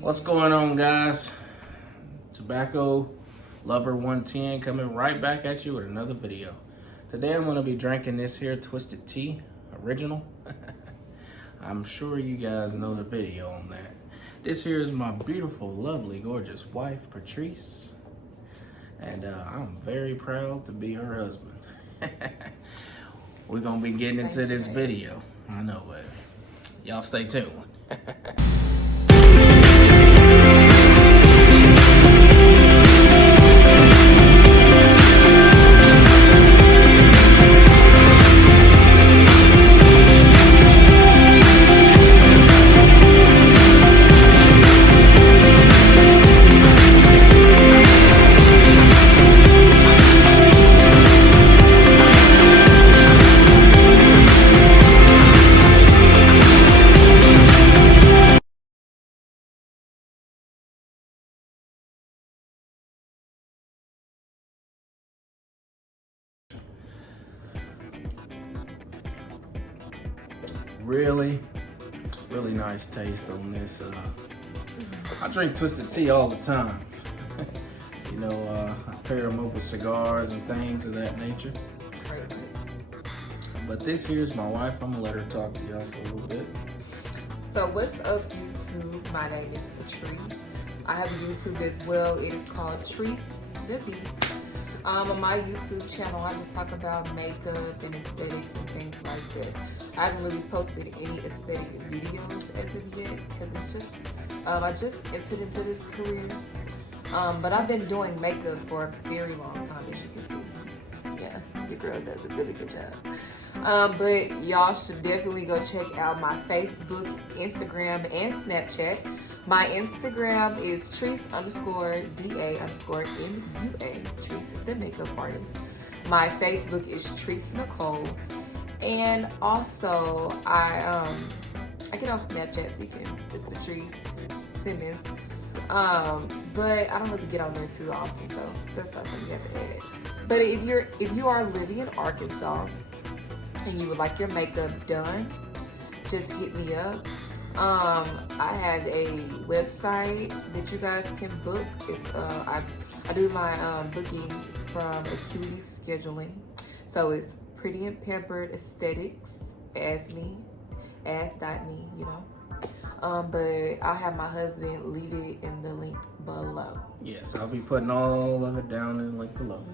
What's going on, guys? Tobacco Lover 110 coming right back at you with another video. Today I'm going to be drinking this here Twisted Tea Original. I'm sure you guys know the video on that. This here is my beautiful, lovely, gorgeous wife, Patrice. And I'm very proud to be her husband. We're going to be getting into this video. I know it. Y'all stay tuned. Really nice taste on this. I drink Twisted Tea all the time. You know, I pair them up with cigars and things of that nature. But this here's my wife. I'm gonna let her talk to y'all for a little bit. So what's up, YouTube? My name is Patrice. I have a YouTube as well. It is called Treese the Beast. On my YouTube channel, I just talk about makeup and aesthetics and things like that. I haven't really posted any aesthetic videos as of yet because it's just, I just entered into this career. But I've been doing makeup for a very long time, as you can see. Yeah, the girl does a really good job. But y'all should definitely go check out my Facebook, Instagram, and Snapchat. My Instagram is Treese_DA_MUA, Treese the makeup artist. My Facebook is Treese Nicole. And also I get on Snapchat, so you can, it's Patrice Simmons. But I don't really get on there too often, so that's not something you have to add. But if you are living in Arkansas and you would like your makeup done, just hit me up. I have a website that you guys can book. It's I do my booking from Acuity Scheduling, so it's Pretty and Pampered Aesthetics, me, you know. But I'll have my husband leave it in the link below. Yes, I'll be putting all of it down in the link below.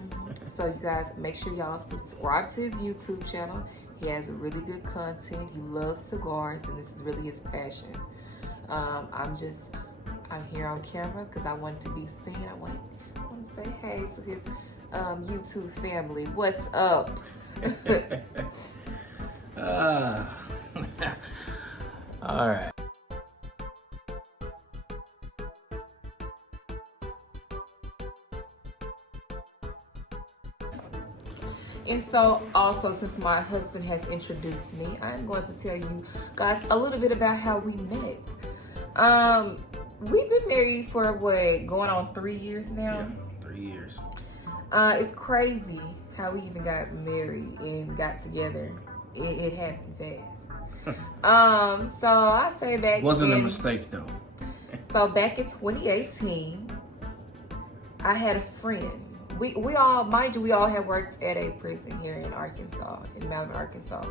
So you guys, make sure y'all subscribe to his YouTube channel. He has really good content. He loves cigars, and this is really his passion. I'm here on camera because I want to be seen. I want to say hey to his YouTube family. What's up? All right. And so also, since my husband has introduced me, I'm going to tell you guys a little bit about how we met. We've been married for what, going on 3 years now? Yeah, 3 years. It's crazy how we even got married and got together. It happened fast. So I say back Wasn't a mistake though. So back in 2018, I had a friend. We all, mind you, we all had worked at a prison here in Arkansas, in Malvern, Arkansas.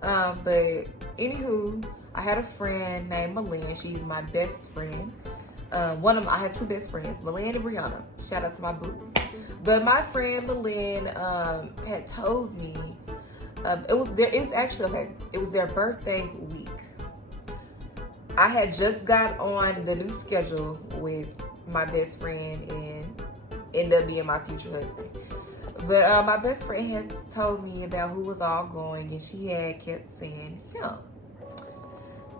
But anywho, I had a friend named Malin. She's my best friend. I have two best friends, Malin and Brianna. Shout out to my boots. But my friend Malin had told me it was their birthday week. I had just got on the new schedule with my best friend and ended up being my future husband. But my best friend had told me about who was all going, and she had kept saying him.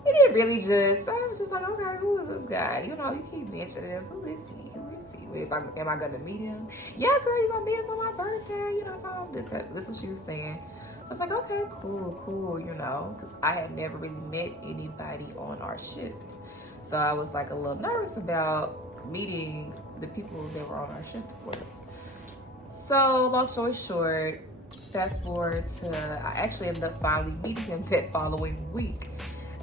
And it really I was just like, okay, who is this guy? You know, you keep mentioning him. Who is he? Am I gonna meet him? Yeah, girl, you gonna meet him for my birthday? You know, this is what she was saying. So I was like, okay, cool, you know, because I had never really met anybody on our shift. So I was like a little nervous about meeting the people that were on our shift, of course. So long story short, fast forward to, I actually ended up finally meeting him that following week.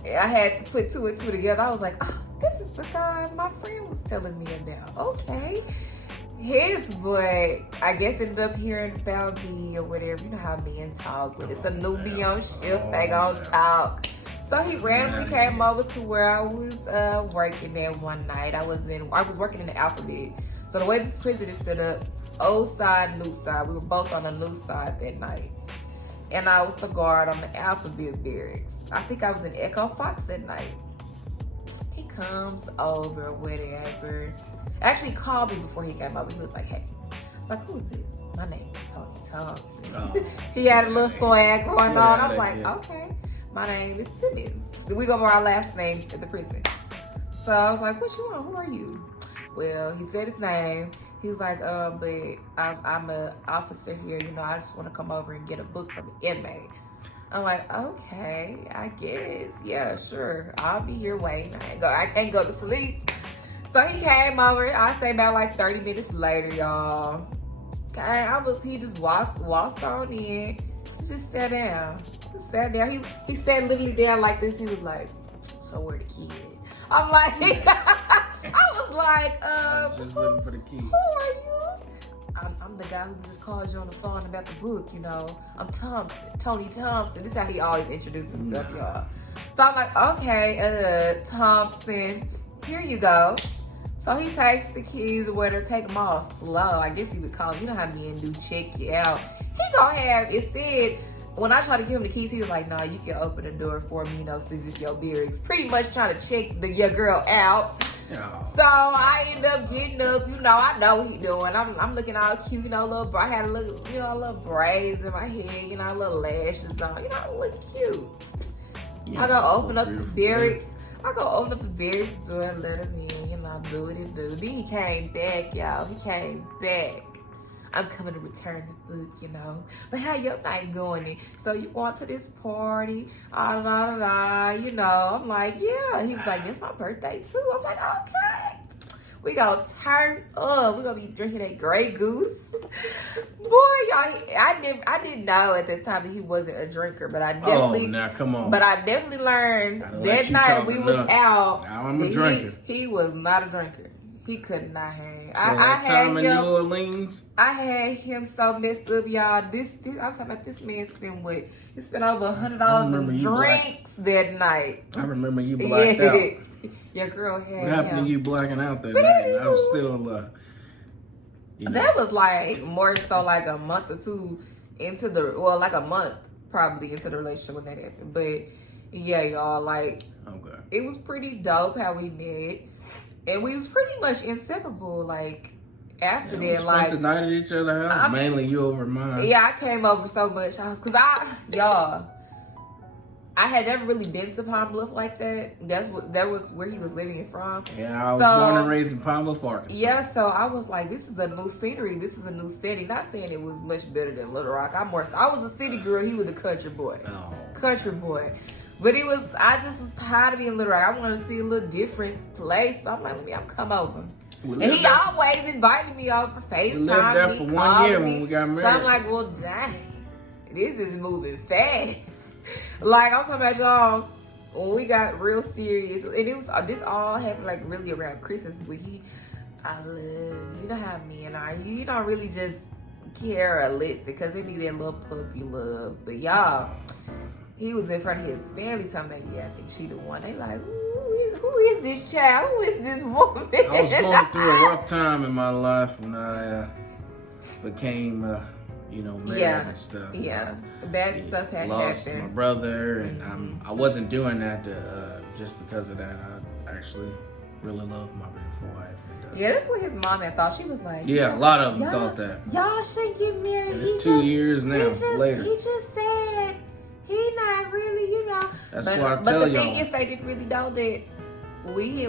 I had to put two and two together. I was like, oh, this is the guy my friend was telling me about. Okay. His boy, I guess, ended up hearing about me or whatever. You know how men talk, but it's a newbie on shift. They gonna talk. So he randomly came over to where I was working there one night. I was working in the Alphabet. So the way this prison is set up, old side, new side. We were both on the new side that night. And I was the guard on the Alphabet barracks. I think I was in Echo Fox that night. He comes over, whatever. Actually, he called me before he came over. He was like, hey. I was like, who is this? My name is Tony Thompson. Oh. He had a little swag going on. I was like, yeah. okay. My name is Simmons. We go over our last names at the prison. So I was like, what you want? Who are you? Well, he said his name. He was like, but I'm an officer here. You know, I just want to come over and get a book from an inmate. I'm like, okay, I guess. Yeah, sure. I'll be here waiting. I can't go to sleep. So he came over. I say about like 30 minutes later, y'all. Okay, he just walked on in. He just sat down. He sat literally down like this. He was like, so where the kid? I'm like, I was like, just looking for the key. Who are you? I'm the guy who just called you on the phone about the book, you know. I'm Thompson, Tony Thompson. This is how he always introduces himself, y'all. So I'm like, okay, Thompson, here you go. So he takes the keys or whatever, take them all slow. I guess he would call, you know how men do, check you out. He gonna have, instead, when I tried to give him the keys, he was like, nah, you can open the door for me, you know, since it's your barracks. Pretty much trying to check your girl out. Oh. So I end up getting up, you know, I know what he doing. I'm looking all cute, you know, I had a little, you know, little braids in my head, you know, little lashes on, you know, I look cute. Yeah, I go open up the beautiful. barracks. I go open up the barracks door and let him in, you know, do what it do. Then he came back, y'all. He came back. I'm coming to return the book, you know. But how your night going in? So you going to this party? You know. I'm like, yeah. He was like, it's my birthday too. I'm like, okay. We gonna turn up. We gonna be drinking that Grey Goose. Boy, y'all, I didn't know at that time that he wasn't a drinker, but I definitely. Oh, now come on. But I definitely learned that night we was out. Now I'm a drinker. He was not a drinker. He could not hang. So I had him in New Orleans. I had him so messed up, y'all. This I'm talking about this man spent what? He spent over $100 in drinks that night. I remember you blacked out. Your girl had What happened him. to you blacking out that night? I was still, you know. That was like more so like a month or two into like a month probably into the relationship when that happened. But yeah, y'all, like, Okay. it was pretty dope how we met. And we was pretty much inseparable, like, after We that, spent like. the night at each other's house. Mainly you over mine. Yeah, I came over so much. I had never really been to Pine Bluff like that. That was where he was living from. Yeah, I was born and raised in Pine Bluff, Arkansas. Yeah, so I was like, this is a new scenery. This is a new setting. Not saying it was much better than Little Rock. I was a city girl. He was a country boy. Oh. Country boy. But I just was tired of being in Little Rock. I wanted to see a little different place. So I'm like, I'm come over. And he always invited me over for FaceTime. We lived there for 1 year when we got married. So I'm like, well, dang, this is moving fast. Like, I'm talking about y'all, when we got real serious, and this all happened like really around Christmas, but I love, you know how men are. You don't really just care or listen because they need that little puppy love. But y'all, he was in front of his family talking about, yeah, I think she the one. They like, who is this child? Who is this woman? I was going through a rough time in my life when I became, married and stuff. Yeah, the bad stuff had lost happened. my brother, and I wasn't doing that just because of that. I actually really love my beautiful wife. And, Yeah, that's what his mom had thought. She was like, yeah, a lot of them thought that. Y'all should get married. And it's 2 years now later. He just said he not really, That's why I but tell the y'all. thing is, they didn't really know that he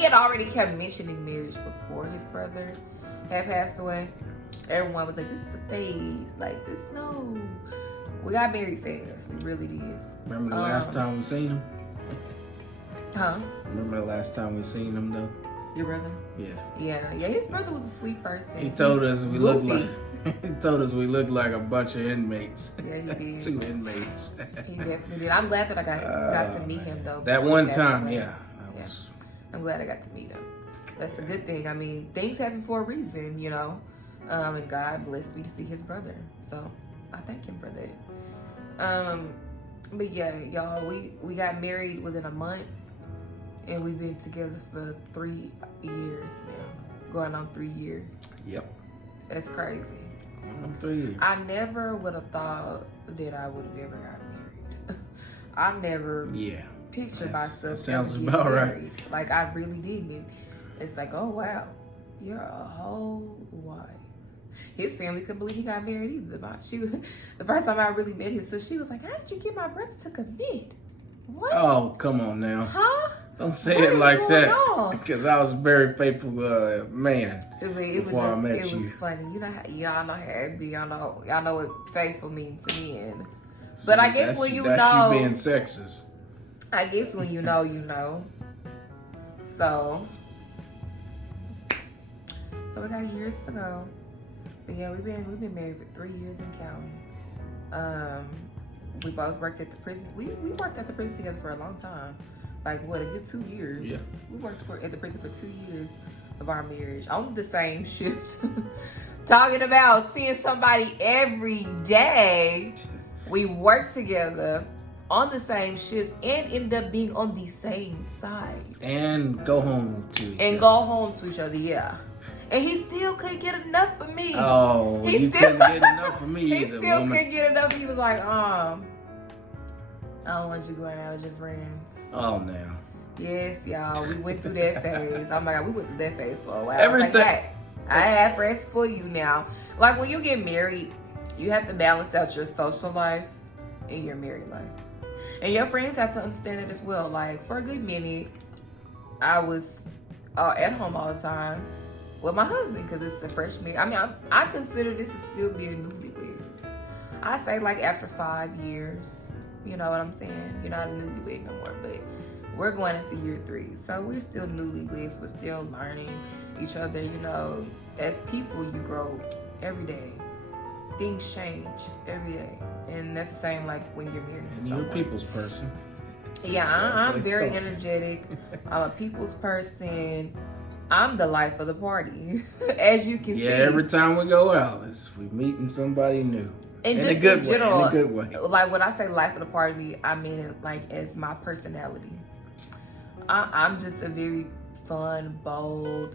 had already kept mentioning marriage before his brother had passed away. Everyone was like, this is the phase. Like, no. We got married fast. We really did. Remember the last time we seen him? Huh? Remember the last time we seen him though? Your brother? Yeah. Yeah. His brother was a sweet person. He told us we looked goofy. like a bunch of inmates. Yeah, he did. 2 inmates. He definitely did. I'm glad that I got to meet him though. That before one he passed time, away. yeah. That was I'm glad I got to meet him. That's a good thing. I mean, things happen for a reason, you know. And God blessed me to see his brother. So I thank him for that. But yeah, y'all, we got married within a month. And we've been together for 3 years now. Going on 3 years. Yep. That's crazy. Going on 3 years. I never would have thought that I would have ever got married. I never pictured myself sounds getting about married. right. Like, I really didn't. It's like, oh wow, you're a whole wife. His family couldn't believe he got married either. The first time I really met his sister, she was like, how did you get my brother to commit? What? Oh, come on now. Huh? Don't say What it is like going that. on? Because I was a very faithful man I mean, before I met it you. was funny. You know how, y'all know how it be. Y'all know what faithful means to me. But I guess when that's you being sexist. I guess when you know, you know. So we got years to go. But yeah, we've been married for 3 years and counting. We both worked at the prison. We worked at the prison together for a long time. Like what, a good 2 years. Yeah. We worked at the prison for 2 years of our marriage on the same shift. Talking about seeing somebody every day. We worked together on the same shift and end up being on the same side. And go home to each other. Go home to each other, yeah. And he still couldn't get enough of me. Oh, you couldn't get enough of me he either, still woman. couldn't get enough. He was like, I don't want you going out with your friends. Oh, now. Yes, y'all. We went through that phase. Oh my God, we went through that phase for a while. Everything. I was like, hey, I have friends for you now. Like when you get married, you have to balance out your social life and your married life. And your friends have to understand it as well. Like for a good minute, I was at home all the time with my husband because it's the fresh marriage. I mean, I consider this to still be a newlywed. I say like after 5 years, you know what I'm saying? You're not a newlywed no more, but we're going into year 3. So we're still newlyweds. We're still learning each other, you know. As people, you grow every day. Things change every day. And that's the same like when you're married to someone. You're a people's person. Yeah, I'm very energetic. I'm a people's person. I'm the life of the party, as you can see. Yeah, every time we go out, we meeting somebody new. And in just a good in general, way. In a good way. Like when I say life of the party, I mean it like as my personality. I'm just a very fun, bold.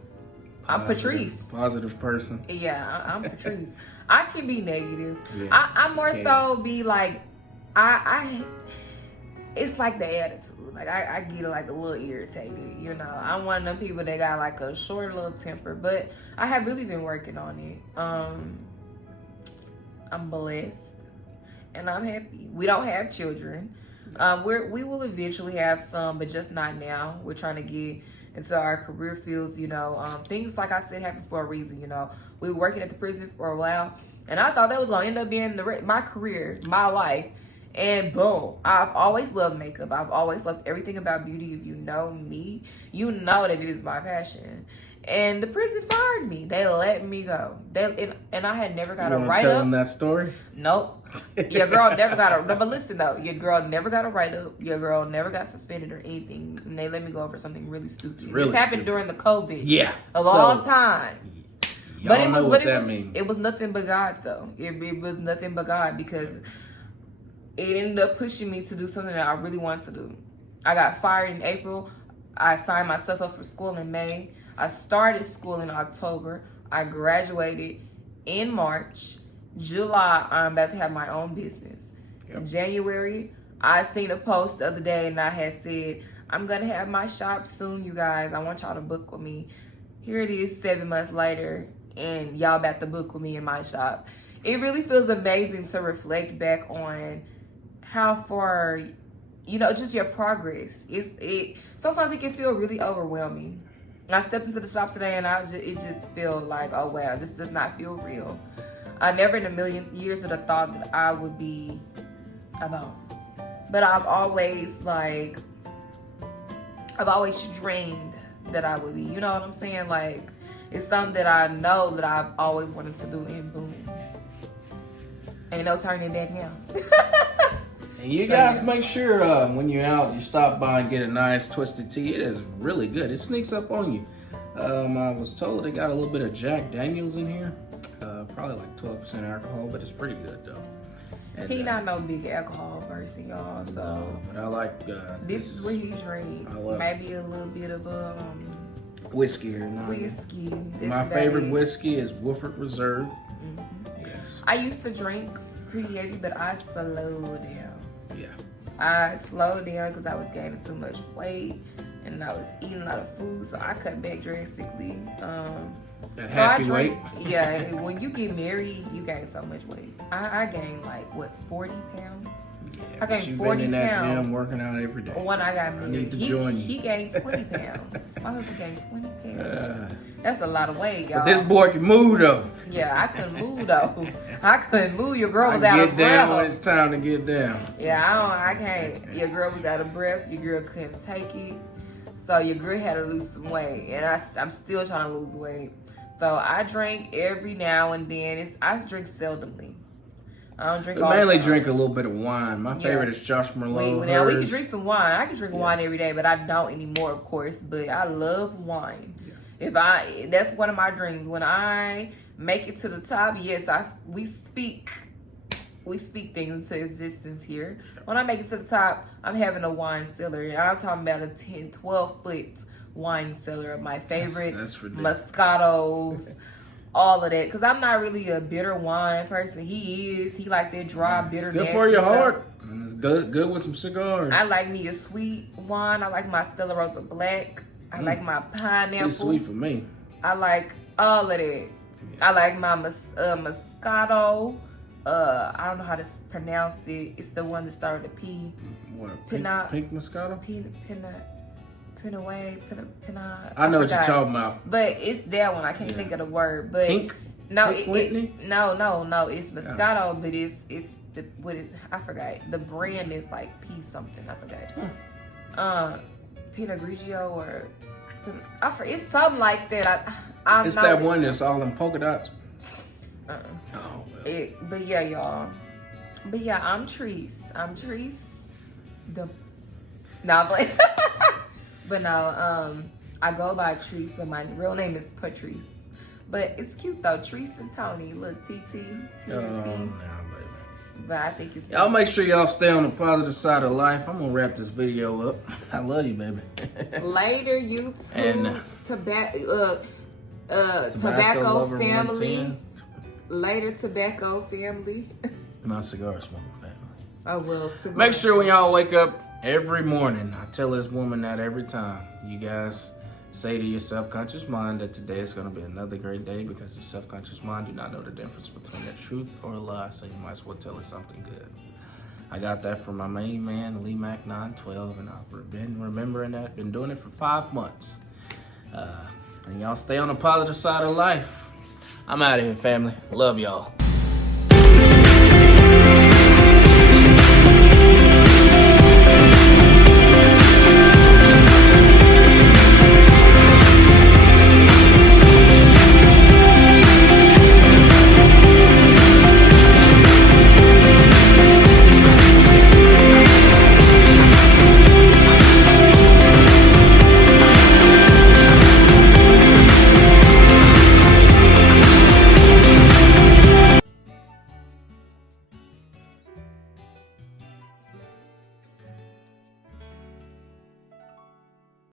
I'm Patrice. Positive person. Yeah, I'm Patrice. I can be negative. Yeah, I more so be like, it's like the attitude. Like I get like a little irritated, you know. I'm one of them people that got like a short little temper, but I have really been working on it. I'm blessed and I'm happy. We don't have children. We will eventually have some, but just not now. We're trying to get into our career fields, you know. Things like I said happen for a reason, you know. We were working at the prison for a while, and I thought that was gonna end up being my career, my life. And boom, I've always loved makeup. I've always loved everything about beauty. If you know me, you know that it is my passion. And the prison fired me. They let me go. And I had never got a write-up. Tell them that story? Nope. Your girl never got a, but listen though, your girl never got a write-up. Your girl never got suspended or anything. And they let me go for something really stupid. This happened during the COVID. Yeah. Of all times. But it was nothing but God though. It was nothing but God because it ended up pushing me to do something that I really wanted to do. I got fired in April. I signed myself up for school in May. I started school in October. I graduated in March. July, I'm about to have my own business. Yep. In January, I seen a post the other day and I had said, I'm going to have my shop soon, you guys. I want y'all to book with me. Here it is 7 months later and y'all about to book with me in my shop. It really feels amazing to reflect back on how far, you know, just your progress. Sometimes it can feel really overwhelming. I stepped into the shop today and it just felt like, oh wow, this does not feel real. I never in a million years would have thought that I would be a boss. But I've always dreamed that I would be. You know what I'm saying? Like, it's something that I know that I've always wanted to do, and boom. Ain't no turning back now. And you So, guys yeah. make sure when you're out, you stop by and get a nice twisted tea. It is really good. It sneaks up on you. I was told they got a little bit of Jack Daniels in here. Probably like 12% alcohol, but it's pretty good though. And, He not no big alcohol person, y'all. So but I like this is what he drink. I love Maybe a little bit of whiskey or not. whiskey. My That's favorite about it. whiskey is Woodford Reserve. Yes. I used to drink pretty heavy, but I slowed down. Yeah. I slowed down because I was gaining too much weight and I was eating a lot of food, so I cut back drastically. That So I happy weight. drink, yeah, when you get married, you gain so much weight. I gained like, what, 40 pounds? Yeah, I but gained you've 40 been in that pounds. gym working out every day. When I got married, need to join you. he gained 20 pounds. My husband gained 20 pounds. That's a lot of weight, y'all. But this boy can move though. Yeah, I couldn't move though. I couldn't move. Your girl was I out get of down when breath. it's time to get down. Yeah, I can't. Your girl was out of breath. Your girl couldn't take it. So your girl had to lose some weight. And I'm still trying to lose weight. So I drink every now and then. I drink seldomly. I don't drink We all the mainly time. drink a little bit of wine. My favorite is Josh Merlot. Now we can hers- drink some wine. I can drink wine every day, but I don't anymore, of course. But I love wine. Yeah. That's one of my dreams. When I make it to the top, yes, we speak things into existence here. When I make it to the top, I'm having a wine cellar. And I'm talking about a 10, 12 foot wine cellar of my favorite That's ridiculous. Moscatos. All of that, because I'm not really a bitter wine person. He like that dry, bitter. Good nasty for your stuff. heart. And it's good with some cigars. I like me a sweet wine. I like my Stella Rosa Black. I like my pineapple. Too sweet for me. I like all of that. I like my Moscato. I don't know how to pronounce it. It's the one that started with a P. What? Pinot- Pink Moscato? Pinot. I know what you're forgot. talking about. But it's that one. I can't think of the word. But Pink? no, Pink Whitney? no. It's Moscato, but it's I forgot. The brand is like P something. I forgot. Pinot Grigio or it's something like that. I'm It's not, that one that's all in polka dots. Oh, well. But yeah, y'all. But yeah, I'm Treese. The not playing. But no, I go by Treese, but my real name is Patrice. But it's cute though, Treese and Tony. Look, TT. Oh, no, baby. But I think it's Y'all make sure y'all stay on the positive side of life. I'm gonna wrap this video up. I love you, baby. later YouTube And, tobacco Lover family. 110. Later tobacco family. My cigar smoking family. Oh well. Make sure when y'all wake up every morning, I tell this woman that every time, you guys say to your subconscious mind that today is going to be another great day, because your subconscious mind do not know the difference between the truth or a lie, so you might as well tell it something good. I got that from my main man, Lee Mac 912, and I've been remembering that, been doing it for 5 months. And y'all stay on the positive side of life. I'm out of here, family. Love y'all.